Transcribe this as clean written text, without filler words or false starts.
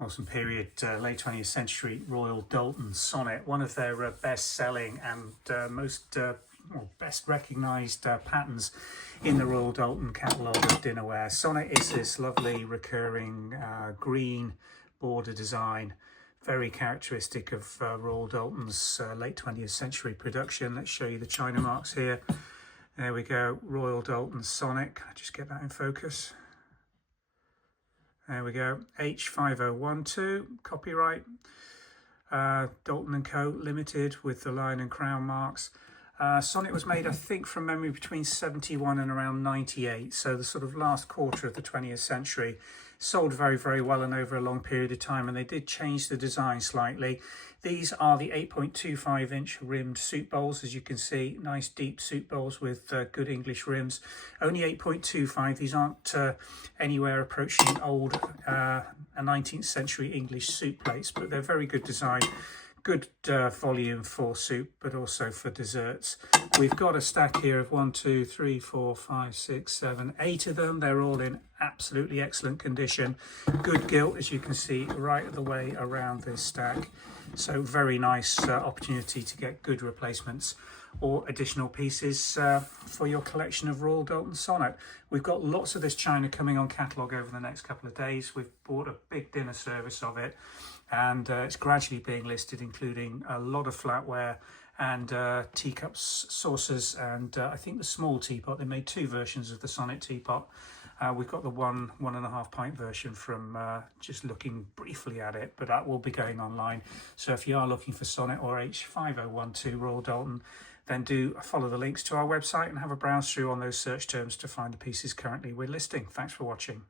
Awesome period, late 20th century Royal Doulton Sonnet, one of their best-selling and best recognised patterns in the Royal Doulton catalogue of dinnerware. Sonnet is this lovely recurring green border design, very characteristic of Royal Doulton's late 20th century production. Let's show you the China marks here. There we go, Royal Doulton Sonnet. Can I just get that in focus? There we go, H5012, copyright, Doulton & Co. Limited with the lion and crown marks. Sonnet was made, I think, from memory between 71 and around 98, so the sort of last quarter of the 20th century. Sold very, very well and over a long period of time, and they did change the design slightly. These are the 8.25-inch rimmed soup bowls, as you can see, nice deep soup bowls with good English rims. Only 8.25, these aren't anywhere approaching old 19th century English soup plates, but they're very good design. Good volume for soup, but also for desserts. We've got a stack here of 1, 2, 3, 4, 5, 6, 7, 8 of them. They're all in absolutely excellent condition. Good gilt, as you can see, right the way around this stack. So very nice opportunity to get good replacements or additional pieces for your collection of Royal Doulton Sonnet. We've got lots of this china coming on catalogue over the next couple of days. We've bought a big dinner service of it, and it's gradually being listed, including a lot of flatware and teacups, saucers, and I think the small teapot. They made two versions of the Sonnet teapot. We've got the 1.5 pint version from just looking briefly at it, but that will be going online. So if you are looking for Sonnet or H5012 Royal Doulton, then do follow the links to our website and have a browse through on those search terms to find the pieces currently we're listing. Thanks for watching.